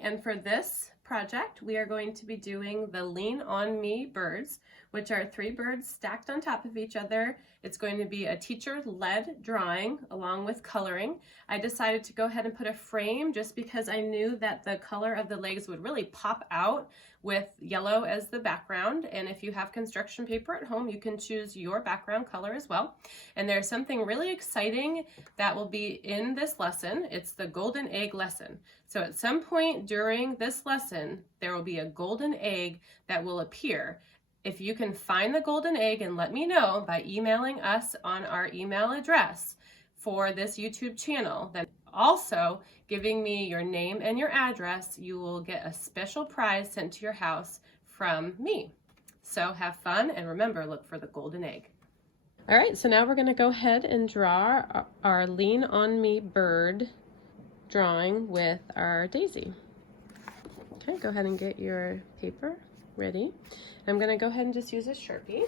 and for this project we are going to be doing the Lean On Me birds, which are 3 birds stacked on top of each other. It's going to be a teacher-led drawing along with coloring. I decided to go ahead and put a frame just because I knew that the color of the legs would really pop out with yellow as the background, and if you have construction paper at home you can choose your background color as well. And there's something really exciting that will be in this lesson. It's the golden egg lesson. So at some point during this lesson there will be a golden egg that will appear. If you can find the golden egg and let me know by emailing us on our email address for this YouTube channel, then also giving me your name and your address, you will get a special prize sent to your house from me. So have fun, and remember, look for the golden egg. All right, so now we're going to go ahead and draw our Lean On Me bird drawing with our daisy. Okay, go ahead and get your paper ready. I'm going to go ahead and just use a Sharpie.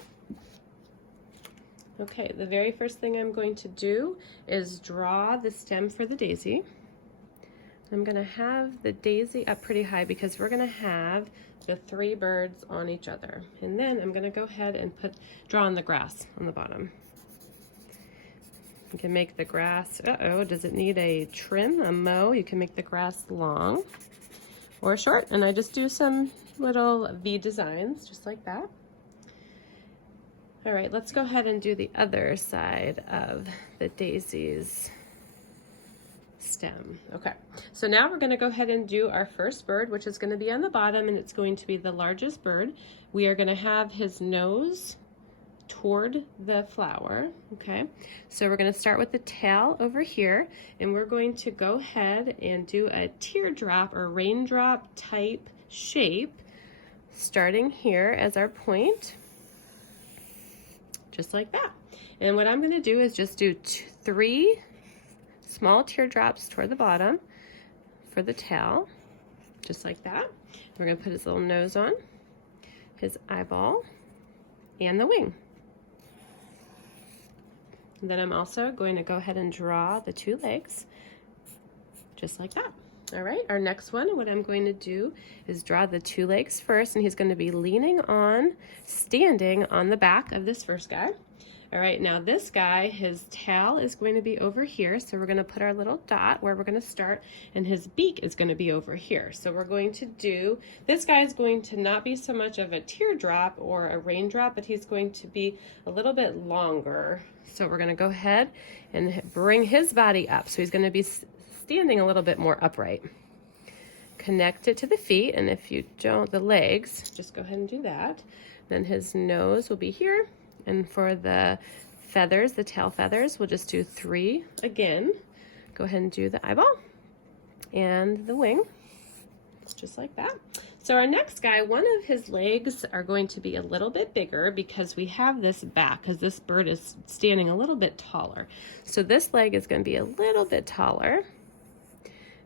Okay, the very first thing I'm going to do is draw the stem for the daisy. I'm going to have the daisy up pretty high because we're going to have the 3 birds on each other. And then I'm going to go ahead and draw on the grass on the bottom. You can make the grass, does it need a trim, a mow? You can make the grass long or short, and I just do some little V designs just like that. All right, let's go ahead and do the other side of the daisy's stem. Okay, so now we're going to go ahead and do our first bird, which is going to be on the bottom, and it's going to be the largest bird. We are going to have his nose toward the flower. Okay, so we're going to start with the tail over here, and we're going to go ahead and do a teardrop or raindrop type shape, starting here as our point, just like that. And what I'm going to do is just do 3 small teardrops toward the bottom for the tail, just like that. We're going to put his little nose on, his eyeball, and the wing. And then I'm also going to go ahead and draw the 2 legs, just like that. All right, our next one, what I'm going to do is draw the 2 legs first, and he's going to be leaning on, standing on the back of this first guy. All right, now this guy, his tail is going to be over here, so we're going to put our little dot where we're going to start, and his beak is going to be over here. So we're going to do, this guy is going to not be so much of a teardrop or a raindrop, but he's going to be a little bit longer. So we're going to go ahead and bring his body up. So he's going to be standing a little bit more upright. Connect it to the feet, and if you don't, the legs, just go ahead and do that. Then his nose will be here, and for the feathers, the tail feathers, we'll just do 3 again. Go ahead and do the eyeball and the wing, just like that. So our next guy, one of his legs are going to be a little bit bigger because we have this back, because this bird is standing a little bit taller. So this leg is going to be a little bit taller.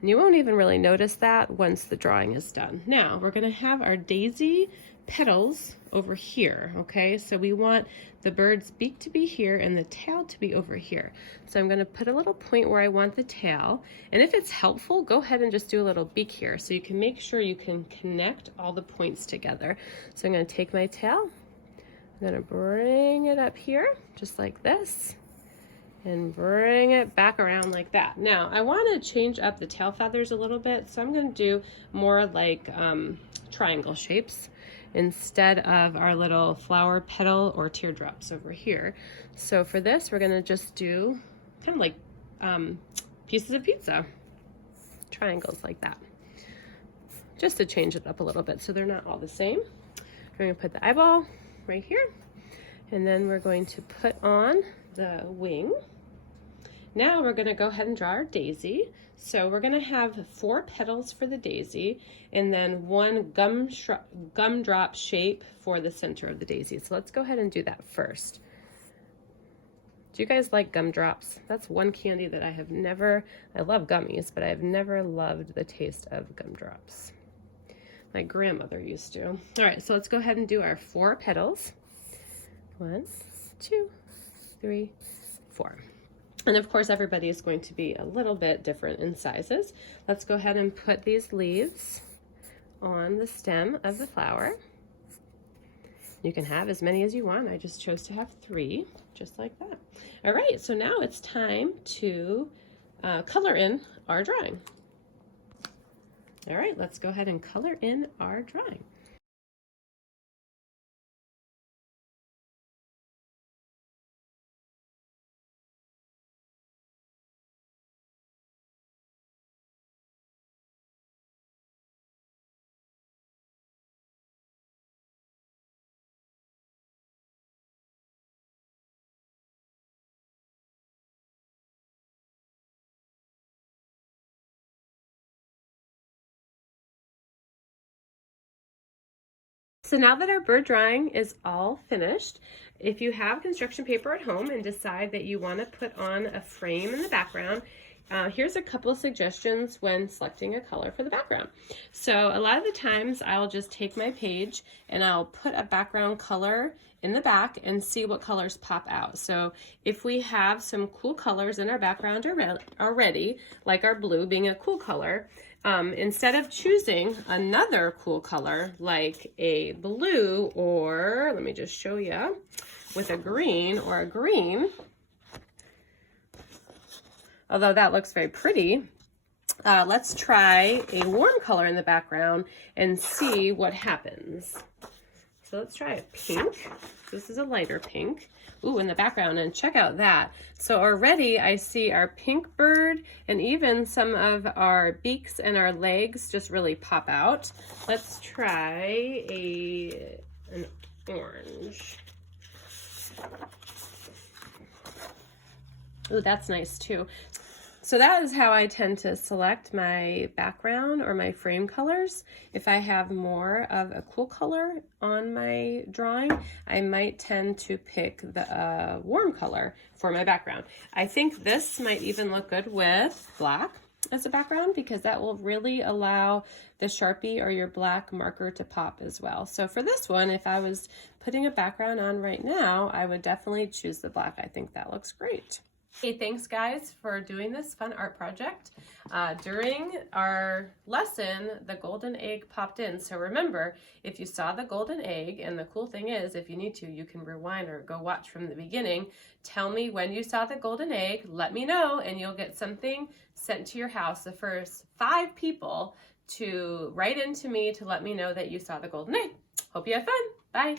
And you won't even really notice that once the drawing is done. Now we're going to have our daisy petals over here, okay? So we want the bird's beak to be here and the tail to be over here. So I'm going to put a little point where I want the tail, and if it's helpful, go ahead and just do a little beak here so you can make sure you can connect all the points together. So I'm going to take my tail, I'm going to bring it up here just like this, and bring it back around like that. Now I want to change up the tail feathers a little bit, so I'm going to do more like triangle shapes instead of our little flower petal or teardrops over here. So for this, we're going to just do kind of like pieces of pizza, triangles like that, just to change it up a little bit so they're not all the same. We're going to put the eyeball right here, and then we're going to put on the wing. Now we're going to go ahead and draw our daisy. So we're going to have 4 petals for the daisy, and then 1 gumdrop shape for the center of the daisy. So let's go ahead and do that first. Do you guys like gumdrops? That's one candy that I love gummies, but I've never loved the taste of gumdrops. My grandmother used to. All right, so let's go ahead and do our 4 petals. 1, 2, 3, 4. And of course, everybody is going to be a little bit different in sizes. Let's go ahead and put these leaves on the stem of the flower. You can have as many as you want. I just chose to have 3, just like that. All right, so now it's time to color in our drawing. All right, let's go ahead and color in our drawing. So now that our bird drawing is all finished, if you have construction paper at home and decide that you want to put on a frame in the background, here's a couple of suggestions when selecting a color for the background. So a lot of the times I'll just take my page and I'll put a background color in the back and see what colors pop out. So if we have some cool colors in our background already, like our blue being a cool color, instead of choosing another cool color like a blue, or let me just show you with a green or a green, although that looks very pretty, let's try a warm color in the background and see what happens. So let's try a pink. This is a lighter pink. Ooh, in the background, and check out that. So already I see our pink bird and even some of our beaks and our legs just really pop out. Let's try an orange. Ooh, that's nice too. So that is how I tend to select my background or my frame colors. If I have more of a cool color on my drawing, I might tend to pick the warm color for my background. I think this might even look good with black as a background because that will really allow the Sharpie or your black marker to pop as well. So for this one, if I was putting a background on right now, I would definitely choose the black. I think that looks great. Hey, thanks guys for doing this fun art project. During our lesson, the golden egg popped in. So remember, if you saw the golden egg, and the cool thing is, if you need to, you can rewind or go watch from the beginning. Tell me when you saw the golden egg, let me know, and you'll get something sent to your house. The first 5 people to write into me to let me know that you saw the golden egg. Hope you have fun. Bye.